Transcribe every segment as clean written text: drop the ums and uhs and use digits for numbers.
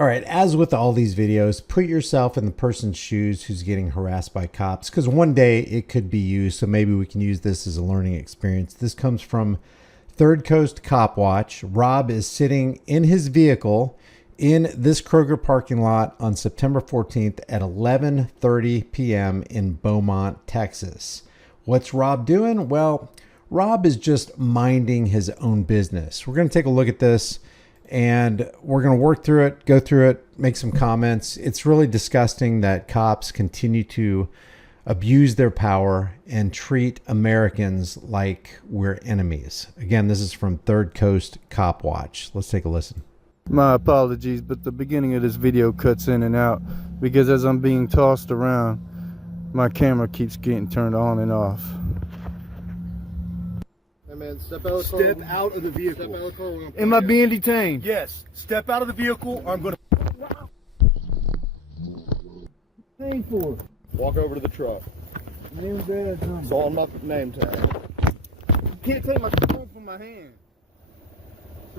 All right, as with all these videos, put yourself in the person's shoes who's getting harassed by cops, because one day it could be you, so maybe we can use this as a learning experience. This comes from Third Coast Cop Watch. Rob is sitting in his vehicle in this Kroger parking lot on September 14th at 11:30 p.m. in Beaumont, Texas. What's Rob doing? Well, Rob is just minding his own business. We're going to take a look at this, and we're going to work through it, go through it, make some comments. It's really disgusting that cops continue to abuse their power and treat Americans like we're enemies. Again, this is from Third Coast Cop Watch. Let's take a listen. My apologies, but the beginning of this video cuts in and out because as I'm being tossed around, my camera keeps getting turned on and off. Hey man, step out of the car. Step out of the vehicle. Step out of the car. Am I being detained? Yes. Step out of the vehicle or I'm going to... Paying for it. Walk over to the truck. Name badge It's number. all on my name tag. You can't take my phone from my hand.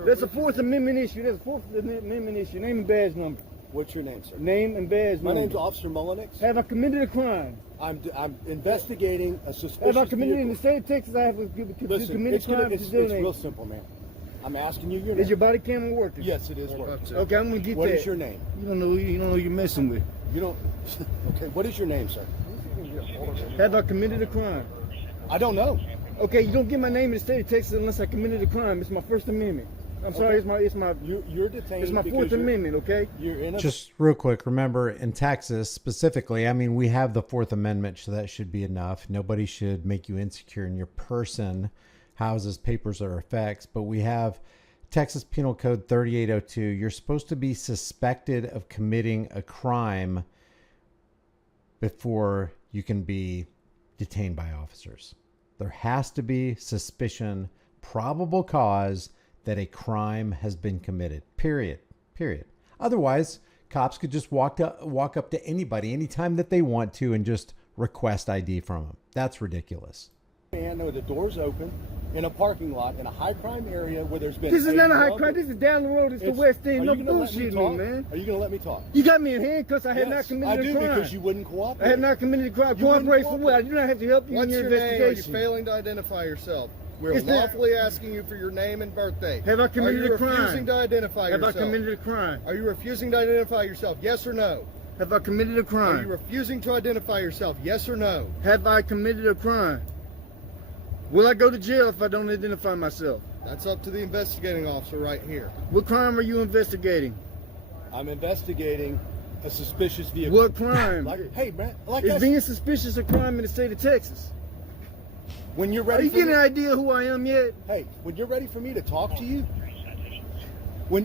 That's a Fourth Amendment issue. That's a Fourth Amendment issue. Name and badge number. What's your name, sir? Name and badge My number. name's Officer Mullenix. Have I committed a crime? I'm investigating a suspicious Have I committed in vehicle. the state of Texas? I have Listen, committed it's, gonna, crime. it's real simple, man. I'm asking you your name. Is your body camera working? Yes, it is working. Okay, I'm gonna get What that. is your name? You don't know who you're messing with. You don't... Okay, what is your name, sir? Have I committed a crime? I don't know. Okay, you don't get my name in the state of Texas unless I committed a crime. It's my First Amendment. I'm sorry, You're detained. it's my because Fourth Amendment, okay? You're in a... Just real quick, remember in Texas specifically, I mean, we have the Fourth Amendment, so that should be enough. Nobody should make you insecure in your person, houses, papers, or effects. But we have Texas Penal Code 3802. You're supposed to be suspected of committing a crime before you can be detained by officers. There has to be suspicion, probable cause that a crime has been committed. Period. Otherwise, cops could just walk up to anybody anytime that they want to and just request ID from them. That's ridiculous. Man, no, the door's open in a parking lot in a high crime area where there's been... This is not a high crime. This is down the road. It's the West End. No bullshit, man. Are you going to let me talk? You got me in handcuffs. I had not Yes, committed a crime. I do, because you wouldn't cooperate. I have not committed a crime. You wouldn't Cooperate for what? I cooperate. do not have to help you in What's your your name? Are you investigation. failing to identify yourself? We're Is there- lawfully asking you for your name and birthday. Have I committed a crime? Are you refusing to identify Have yourself? I committed a crime? Are you refusing to identify yourself? Yes or no? Have I committed a Are you crime? refusing to identify yourself? Yes or no? Have I committed a crime? Will I go to jail if I don't identify myself? That's up to the investigating officer right here. What crime are you investigating? I'm investigating a suspicious vehicle. What crime? Hey, man, Is being suspicious a crime in the state of Texas? when you're Are ready you for getting me, an idea who I am yet? hey, when you're ready for me to talk to you,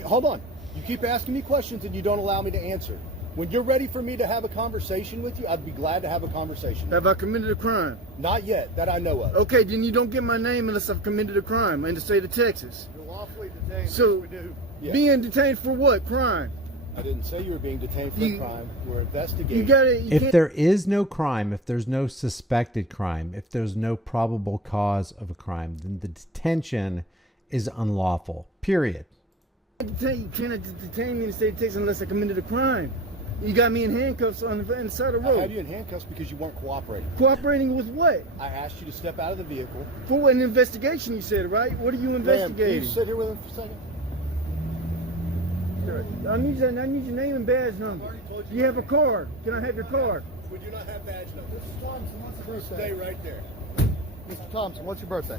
hold on, you keep asking me questions and you don't allow me to answer. When you're ready for me to have a conversation with you, I'd be glad to have a conversation. Have I committed a crime? Not yet, that I know of. Okay, then you don't get my name unless I've committed a crime in the state of Texas. You're lawfully detained. So, we do. Yeah. being detained for what? Crime? I didn't say you were being detained for a crime. We're investigating. You got it. If there is no crime, if there's no suspected crime, if there's no probable cause of a crime, then the detention is unlawful. Period. You cannot detain me in the state of Texas unless I committed a crime. You got me in handcuffs on the side of the I had road. you in handcuffs because you weren't cooperating. Cooperating with what? I asked you to step out of the vehicle. For an investigation, you said, right? What are you Ma'am, investigating? can you sit here with him for a second? I need your name and badge number. Do you have a card? Can I have your card? We do not have badge numbers. Mr. Thompson, what's your birthday? Stay right there. Mr. Thompson, what's your birthday?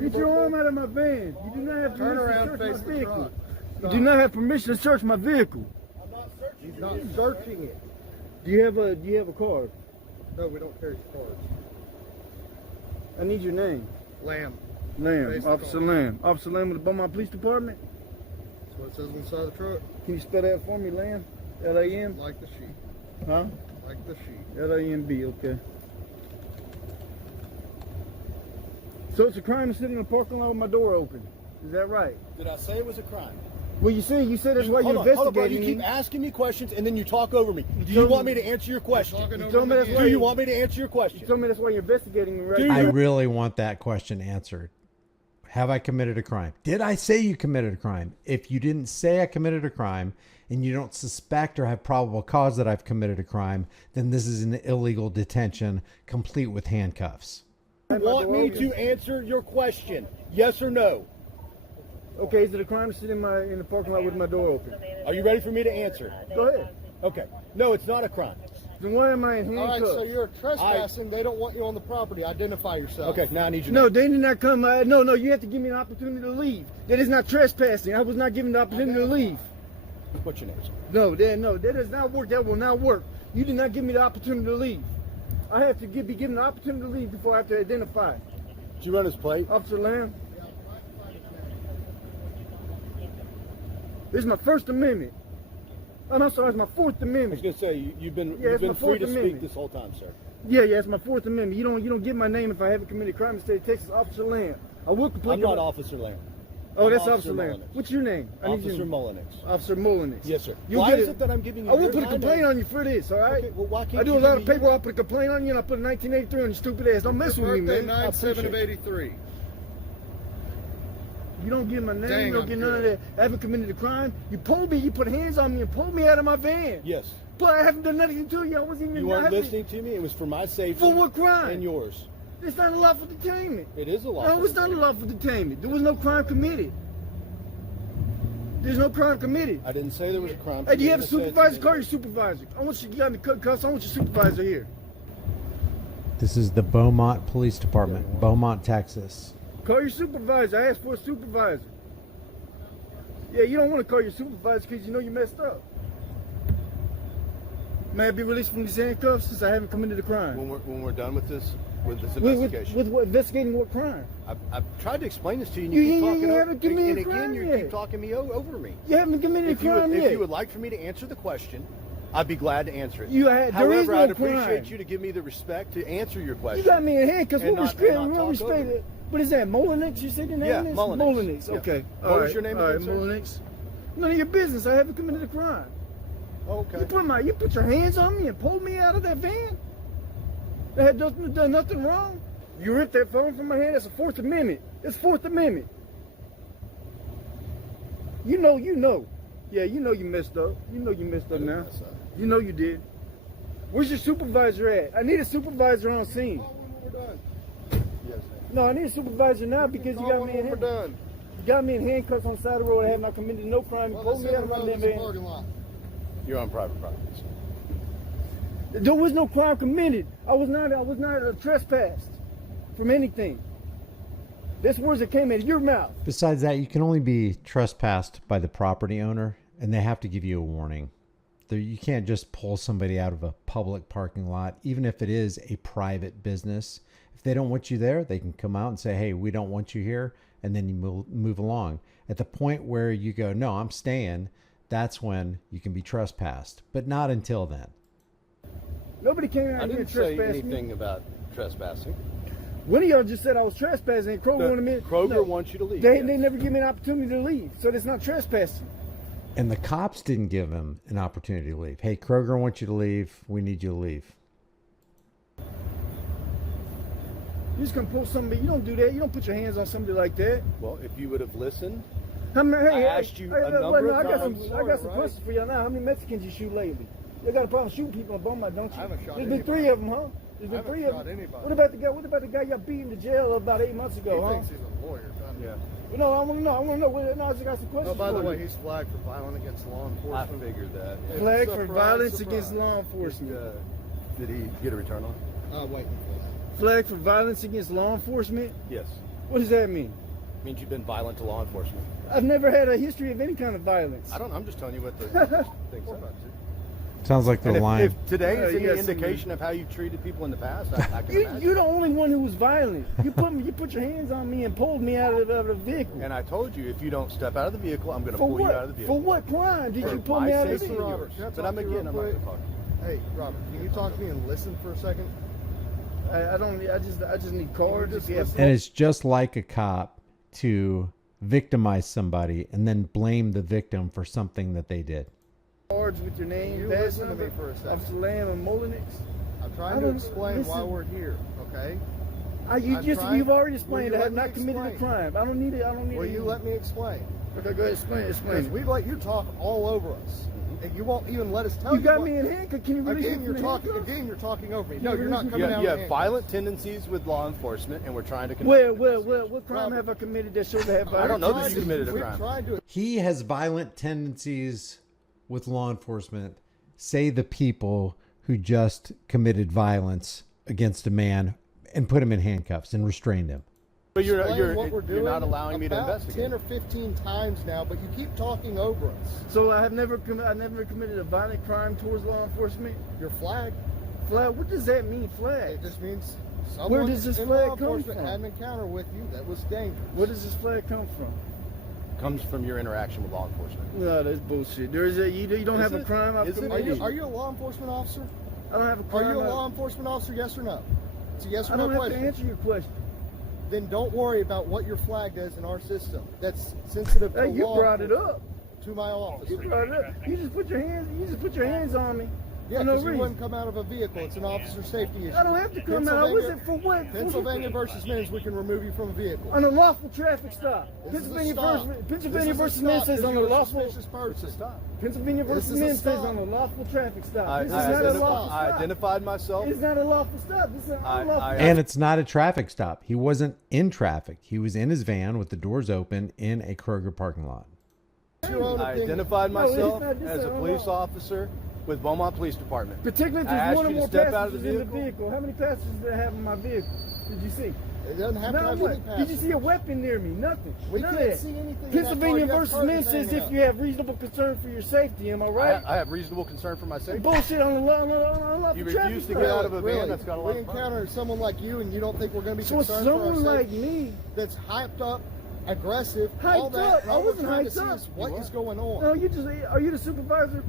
Get your arm out of my van. You do not have Turn permission around, to face search my the vehicle. truck. You do not have permission to search my vehicle. I'm not searching. He's not searching it. Do you have a card? No, we don't carry cards. I need your name. Lamb. Lamb, Face the Officer car. Lamb. Officer Lamb with the Beaumont Police Department. That's what it says inside the truck. Can you spell that for me, Lamb? L-A-M? Like the sheet. Huh? Like the sheet. L-A-M-B, okay. So it's a crime sitting in a parking lot with my door open. Is that right? Did I say it was a crime? Well, you said that's why you're Hold on, bro. You investigating keep me. asking me questions and then you talk over me. Do you want me to answer your question? You told me that's why Do you want me to answer your question? You told me that's why you're investigating me, right? Do I you- really want that question answered. Have I committed a crime? Did I say you committed a crime? If you didn't say I committed a crime and you don't suspect or have probable cause that I've committed a crime, then this is an illegal detention complete with handcuffs. You want me to answer your question? Yes or no? Okay, is it a crime to sit in the parking lot with my door open? Are you ready for me to answer? Go ahead. Okay. No, it's not a crime. Then why am I in All right, handcuffs? so you're trespassing. They don't want you on the property. Identify yourself. Okay, now I need you. No, they did not come. No, you have to give me an opportunity to leave. That is not trespassing. I was not given the opportunity to leave. What's your name, sir? No, that does not work. That will not work. You did not give me the opportunity to leave. I have to be given the opportunity to leave before I have to identify. Did you run his plate? Officer Lamb. This is my First Amendment. Oh, no, sorry, it's my Fourth I was Amendment. going to say you've been Yeah, it's my free Fourth to speak Amendment. this whole time, sir. Yeah, it's my Fourth Amendment. You don't get my name if I haven't committed a crime in the state of Texas. Officer Lamb. I will complain. I'm not Officer Lamb. Oh, I'm that's Officer Officer Lamb. Mullenix. What's your name? Officer Mullenix. Officer Mullenix. Yes, sir. You'll Why get is it that I'm giving you I will your put a time complaint now? on you for this, all right? Okay, well, why can't I do you a lot give of me paper. I'll put a complaint on you, and I put a 1983 on your stupid ass. Don't mess with me, Birthday man. I 9/7 of appreciate it. '83. You don't get my name. Dang, you don't I'm get none of good. that. I haven't committed a crime. You pulled me. You put hands on me and pulled me out of my van. Yes. But I haven't done nothing to you. I wasn't even. You weren't I haven't- listening to me. It was for my safety. For what crime? And yours. It's not a lawful detainment. It is a law. No, it's not a lawful detainment. There was no crime committed. There's no crime committed. I didn't say there was a crime. Hey, do you have a I said supervisor? today- Call your supervisor. I want you got me cut cuffs. I want your supervisor here. This is the Beaumont Police Department, Beaumont, Texas. Call your supervisor. I asked for a supervisor. Yeah, you don't want to call your supervisor because you know you messed up. May I be released from these handcuffs since I haven't committed a crime? When we're done with this investigation. With what, investigating what crime? I've tried to explain this to you, and You- you keep you talking haven't over, committed and a again crime you yet. keep talking me over me. You haven't committed a crime If yet. you would like for me to answer the question, I'd be glad to answer it. There is However, no I'd appreciate crime. you to give me the respect to answer your question. You got me in handcuffs. And What not- respect? and not What talk over respect? me. What is that? Mullenix? You said your name Yeah, is? Mullenix. Yeah. Okay. What All was right. your name All right, again, sir? Mullenix. None of your business. I haven't committed a crime. Okay. You put your hands on me and pulled me out of that van. That had done nothing wrong. You ripped that phone from my hand. That's a Fourth Amendment. It's Fourth Amendment. You know. Yeah, you know you messed up. You know you messed up now. mess up. You know you did. Where's your supervisor at? I need a supervisor on scene. Call when we're done. Yes, sir. No, I need a supervisor now because you Call got when me in we're handcuffs. done. You got me in handcuffs on the side of the road. I have not committed no crime. You Well, pulled this me out of my road damn is a van. parking lot. You're on private property, sir. There was no crime committed. I was not trespassed from anything. That's words that came out of your mouth. Besides that, you can only be trespassed by the property owner, and they have to give you a warning. You can't just pull somebody out of a public parking lot, even if it is a private business. If they don't want you there, they can come out and say, hey, we don't want you here, and then you move along. At the point where you go, no, I'm staying, that's when you can be trespassed, but not until then. Nobody came out I here didn't and say trespassed me. anything about trespassing. One of y'all just said I was trespassing, and Kroger wanted me. Kroger wants you to leave. They yes. never give me an opportunity to leave, so that's not trespassing. And the cops didn't give him an opportunity to leave. Hey, Kroger wants you to leave. We need you to leave. You just gonna pull somebody. You don't do that. You don't put your hands on somebody like that. Well, if you would have listened, Hey, asked you a number of I got times. some Right. questions for y'all now. How many Mexicans you shoot lately? You got a problem shooting people in Beaumont, don't you? I haven't shot There's been anybody. 3 of them, huh? There's been I haven't 3 of shot them. anybody. What about the guy y'all beat in the jail about 8 months He ago, huh? thinks he's a lawyer, doesn't he? yeah, No, I want to know. No, I just got some Oh, questions. by the for way, you. he's flagged for violence against law I enforcement. figured that. Flag for Surprise, violence surprise. against law enforcement. Did he get a return on? Waiting for that. Flag for violence against law enforcement. Yes. What does that mean? Means you've been violent to law enforcement. I've never had a history of any kind of violence. I'm just telling you what the thing says. Sounds like they're And lying. if today Yeah, is you any got some- indication of how you've treated people in the past, I can imagine. You're the only one who was violent. You put your hands on me and pulled me out of the vehicle. And I told you, if you don't step out of the vehicle, I'm going to For pull you out of the what? vehicle. For what crime did For you pull my me out of the safety vehicle? and Robert, yours. can I But talk I'm to you again, real I'm not going quick? to talk. Hey, Robert, can you talk to me and listen for a second? I just need cards. just If you have- And it's just like a cop to victimize somebody and then blame the victim for something that they did. Cards with your name, You badge listen to number, me for a second. Officer Lamb and Molinix. I'm I trying to don't- explain why listen. we're here, okay? You've already explained Will I you have let not me committed a explain? crime. I don't need it. Will you let me explain? Okay, go ahead, explain Because it. we let you talk all over us, and you won't even let us tell You you. got what- me in handcuffs. Can you release Again, me you're from the talking. handcuffs? Again, you're talking over me. No, You you're not release me coming from out. the with You have handcuffs. violent tendencies with law enforcement, and we're trying to conduct What crime Robert. have I committed that shows I have I don't know that violent you committed a We crime. tried to. He has violent tendencies with law enforcement, say the people who just committed violence against a man and put him in handcuffs and restrained him. But you're Explain what we're doing not allowing me to about investigate. 10 or 15 times now, but you keep talking over us. So I never committed a violent crime towards law enforcement. Your flag. Flag. What does that mean, It flag? just means Where someone does this in flag law come enforcement from? had an encounter with you that was dangerous. Where does this flag come from? Comes from your interaction with law enforcement. No, that's bullshit. You don't Is have a it? crime I've Is it? committed. Are you a law enforcement officer? I don't have a Are crime. you a law enforcement officer? Yes or no? It's a yes or I no don't have question. to answer your question. Then don't worry about what your flag does in our system. That's sensitive to Hey, you law brought it enforcement. up. To my office. You brought it up. You just put your hands on me. Yeah, for no because you reason. wouldn't come out of a vehicle. It's an officer safety issue. I don't have to come out. I wasn't for what? Pennsylvania versus Men's, we can remove you from a vehicle. On a lawful traffic stop. This is a Pennsylvania stop. Pennsylvania This is a versus Men stop says because on a you're lawful. suspicious person. Stop. Pennsylvania This versus is a Men says stop. on a lawful traffic stop. I, This is I, not a identified, lawful I stop. identified myself. It's not a lawful stop. This is an unlawful. And it's not a traffic stop. He wasn't in traffic. He was in his van with the doors open in a Kroger parking lot. Your own I opinion. identified No, it's myself not- this as is a not police law. officer with Beaumont Police Department. Particularly if I there's asked one or you to more step out of the passengers in the vehicle. vehicle. How many passengers did I have in my vehicle? Did you see? It doesn't have to Not have what? any Did you passengers. see a weapon near me? Nothing. We None of can't that. see anything in that Pennsylvania car. You have versus curtains Men says hanging if up. you have reasonable concern for your safety. Am I right? I have reasonable concern for my safety. Bullshit on the law. On You the refuse to traffic get stop. out of a van Really? that's got a lot We of fun. encounter someone like you, and you don't think we're going to be So concerned for our someone like safety? me. That's hyped up, aggressive, Hyped all that. up? and I all we're wasn't trying to hyped see up. is what You is are. going on. No, are you the supervisor?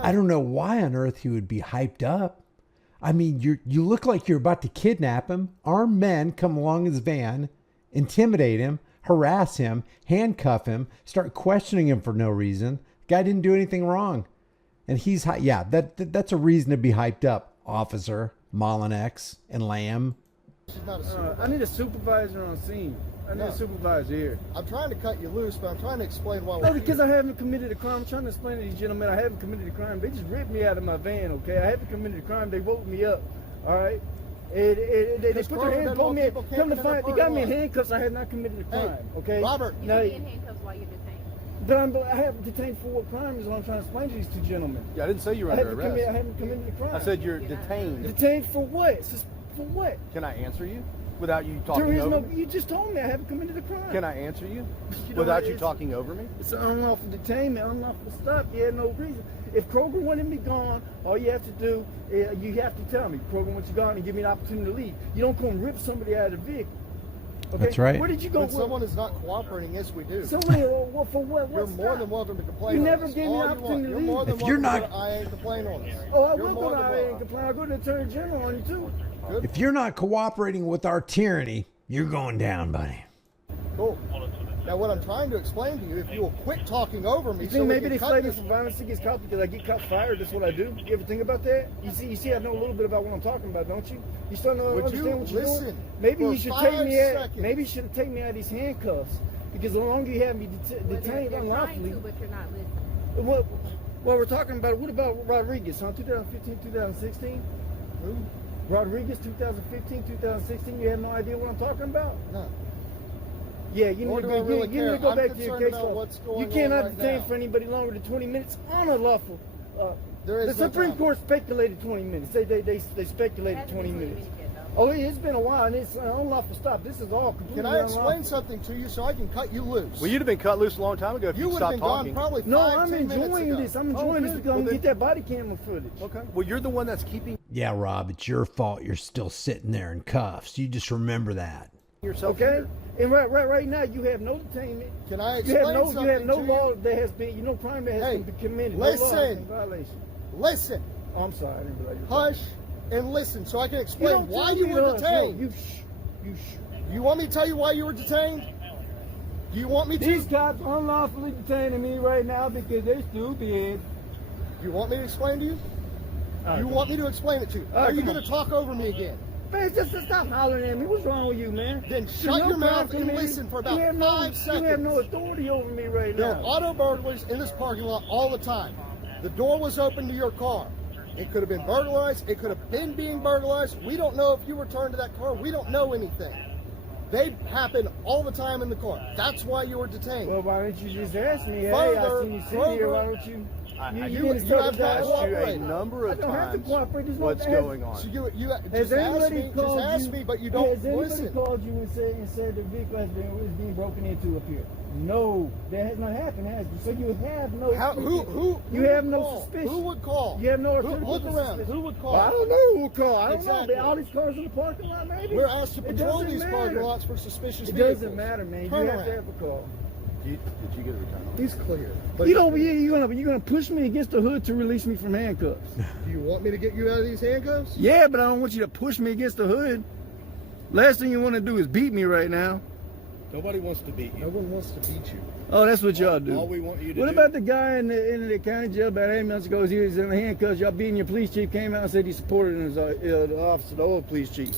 I don't know why on earth he would be hyped up. I mean, you look like you're about to kidnap him. Armed men come along his van, intimidate him, harass him, handcuff him, start questioning him for no reason. Guy didn't do anything wrong. And he's, yeah, that's a reason to be hyped up, Officer Molinex and Lamb. She's not a supervisor. I need a supervisor on scene. I need No. a supervisor here. I'm trying to cut you loose, but I'm trying to explain why we're No, because here. I haven't committed a crime. I'm trying to explain to these gentlemen I haven't committed a crime. They just ripped me out of my van, okay? I haven't committed a crime. They woke me up, all right? They This put crime their hands been on on me. people Come to camping in find, the they got me in parking lot. handcuffs. I had not committed a crime, okay? Robert. You Now, should be in handcuffs while you're detained. but I haven't detained for what crime is what I'm trying to explain to these two gentlemen. Yeah, I didn't say you were I under haven't arrest. committed a crime. I said you're detained. Detained for what? For what? Can I answer you without you There talking is over no. me? You just told me I haven't committed a crime. Can I answer you You know without what, you it's- talking over me? It's an unlawful detainment, unlawful stop. You had no reason. If Kroger wanted me gone, all you have to do, you have to tell me Kroger wants you gone and give me an opportunity to leave. You don't come rip somebody out of the vehicle. Okay? That's right. Where did you go? When someone is not cooperating, yes, we do. Somebody, for what? You're What more stop? than welcome to complain You on never us. gave me All an you want. opportunity to You're more leave. than If you're welcome not- to I ain't complain on us. Oh, I You're will more go to than IAA and welcome. complain. I'll go to the Attorney General on you too. Good. If you're not cooperating with our tyranny, you're going down, buddy. Cool. Now, what I'm trying to explain to you, if you will quit talking over me, You so think we maybe can they cut flame me this. for violence against cops because I get cops fired? That's what I do. You ever think about that? You see, I know a little bit about what I'm talking about, don't you? You still know Would understand you what you're listen doing? Maybe for you should 5 take me out. seconds? Maybe you should take me out of these handcuffs because the longer you have me Well, detained you're trying unlawfully. to, but you're not listening. What? Well, we're talking about. What about Rodriguez? Huh? 2015, 2016. Who? Rodriguez, 2015, 2016. You have no idea what I'm talking about. No. Yeah, you Nor need to do I really you need to care. go I'm back to your concerned case about law. what's going You on cannot right detain now. for anybody longer than 20 minutes on a lawful. There is The no Supreme time. Court speculated 20 minutes. They speculated Hasn't 20 been minutes. minutes yet, though. Oh, it's been a while, and it's an unlawful stop. This is all completely Can I explain unlawful. something to you so I can cut you loose? Well, you'd have been cut loose a long time ago if you you'd would have stopped been talking. gone probably No, 5, I'm 10 minutes enjoying ago. this. I'm Oh, enjoying this good. because I'm Well, going to then- get that body camera footage. Okay. Well, you're the one that's keeping Yeah, Rob, it's your fault you're still sitting there in cuffs. You just remember that. yourself Okay? here. And right now, you have no detainment. Can I You explain have no something to law you? that has been, no crime that has Hey, been committed. No law has listen. been violation. Listen, Oh, I'm sorry. I didn't realize you were hush, and listen so I can You explain don't why tell you me were to hush. detained. You shh. You want me to tell you why you were detained? Do you want me to? These cops unlawfully detaining me right now because they're stupid. Do you want me to explain to you? All You right. want me to explain it to you? All right, Are you come going to talk over me again? Man, just stop hollering at me. What's wrong with you, man? Then There's shut no your mouth crime and for me. listen for about You have 5 seconds. You have no authority over me right There are now. auto burglars in this parking lot all the time. The door was open to your car. It could have been burglarized. It could have been being burglarized. We don't know if you returned to that car. We don't know anything. They happen all the time in the car. That's why you were detained. Well, why don't you just ask me? Hey, Further, I see you sit here. further, Why don't you? you didn't start have the not dialogue. Asked you a cooperate. number I of don't have to times cooperate. There's no- what's has- going on. So you Has just anybody called ask you? me, but you Has don't anybody listen. called you and said the vehicle is being broken into up here? No, that has not happened, has it? So you have no. You have would no call? suspicion. Who would call? You have no. Look around. suspicion. Who would call? Well, I don't know who would call. I don't Exactly. know. All these cars in the parking lot, maybe. We're asked to It patrol doesn't these parking matter. lots for suspicious It vehicles. doesn't matter, man. Turn you have around. to have a call. Did you get a return? He's clear. You don't. You're gonna push me against the hood to release me from handcuffs. Do you want me to get you out of these handcuffs? Yeah, but I don't want you to push me against the hood. Last thing you want to do is beat me right now. Nobody wants to beat you. No one wants to beat you. Oh, that's what y'all do. All we want you to What do. about the guy in the county jail about 8 months ago? He was in the handcuffs. Y'all beating your police chief. Came out and said he supported his the officer, the old police chief.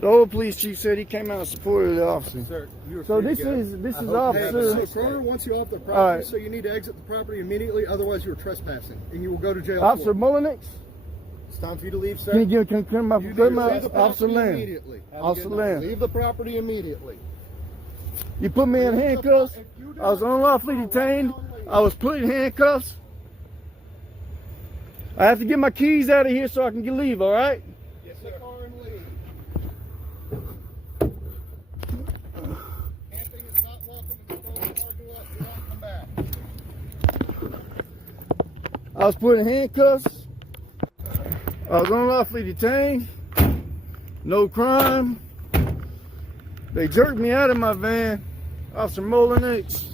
The old police chief said he came out and supported the officer. Sir, you are So free this to go. is Hey, officer. so Kroger wants you off the property, All right. so you need to exit the property immediately. Otherwise, you are trespassing, and you will go to jail. Officer for it. Mullenix. It's time for you to leave, sir. Can you come You need come to out, leave the Officer property Lamb? immediately. Officer Lamb. Leave the property immediately. You put me in handcuffs. I was unlawfully detained. I was put in handcuffs. I have to get my keys out of here so I can leave. All right. Get in the car and leave. Anthony is not welcome in the parking lot. Do not come back. I was put in handcuffs. I was unlawfully detained. No crime. They jerked me out of my van. Officer Mullenix.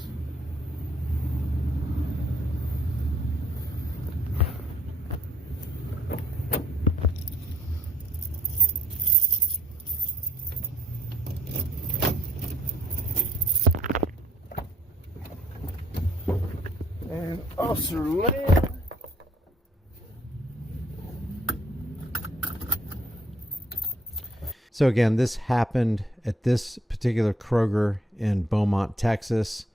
And Officer Lamb. So again, this happened at this particular Kroger in Beaumont, Texas.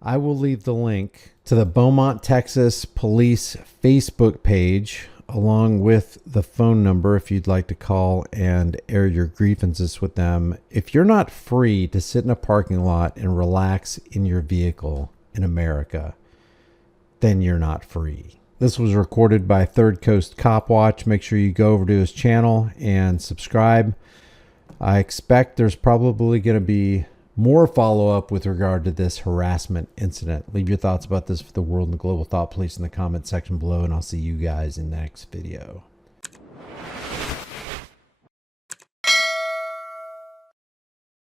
I will leave the link to the Beaumont, Texas police Facebook page along with the phone number if you'd like to call and air your grievances with them. If you're not free to sit in a parking lot and relax in your vehicle in America, then you're not free. This was recorded by Third Coast Cop Watch. Make sure you go over to his channel and subscribe. I expect there's probably going to be more follow-up with regard to this harassment incident. Leave your thoughts about this for the World and Global Thought Police in the comment section below, and I'll see you guys in the next video.